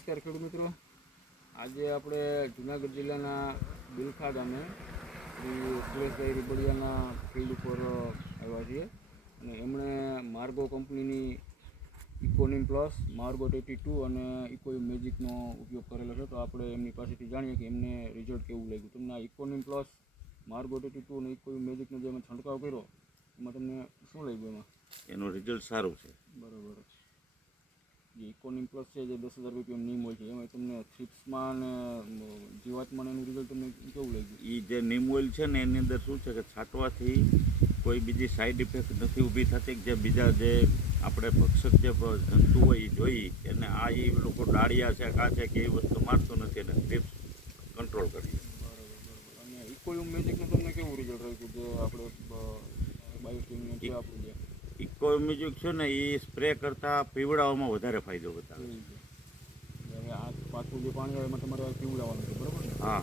નમસ્કાર ખેડૂત મિત્રો, આજે આપણે જુનાગઢ જિલ્લાના બિલખા ગામે શ્રી સુરેશભાઈ રીબડિયાના ફિલ્ડ ઉપર આવ્યા છીએ અને એમણે માર્ગો કંપનીની ઇકોનિમ પ્લસ, માર્ગો 82 અને ઇકો મેજિકનો ઉપયોગ કરેલો છે. તો આપણે એમની પાસેથી જાણીએ કે એમને રિઝલ્ટ કેવું લાગ્યું. તમને આ ઇકોનિમ પ્લસ, માર્ગો 82 અને ઇકો મેજિકનો જે અમે છંટકાવ કર્યો એમાં તમને શું લાગ્યું? એનું રિઝલ્ટ સારું છે. બરાબર. જે ઇકોનિમ પ્લસ છે જે 10,000 રૂપિયા નીમ ઓઇલ છે એમાં તમને થ્રિપ્સમાં અને જીવાતમાં એનું રિઝલ્ટ તમને કેવું લાગ્યું? એ જે નીમ ઓઇલ છે ને એની અંદર શું છે કે છાંટવાથી કોઈ બીજી સાઈડ ઇફેક્ટ નથી ઊભી થતી. જે બીજા જે આપણે ભક્ષક જે જંતુ હોય એ જોઈ એને આ એ લોકો ડાળિયા છે કા છે કે એ વસ્તુ મારતું નથી અને થ્રિપ્સ કંટ્રોલ કરીએ. બરાબર. અને ઇકો મેજિકનું તમને કેવું રિઝલ્ટ રહ્યું જે આપણે બાયોસ્ટીમનું છે આપણું જે ઇકો મ્યુઝિક છે ને એ સ્પ્રે કરતાં પીવડાવવામાં વધારે ફાયદો બતાવે છે. હવે આ પાછું જે પાણી આવે એમાં તમારે પીવડાવવાનું છે, બરાબર ને? હા.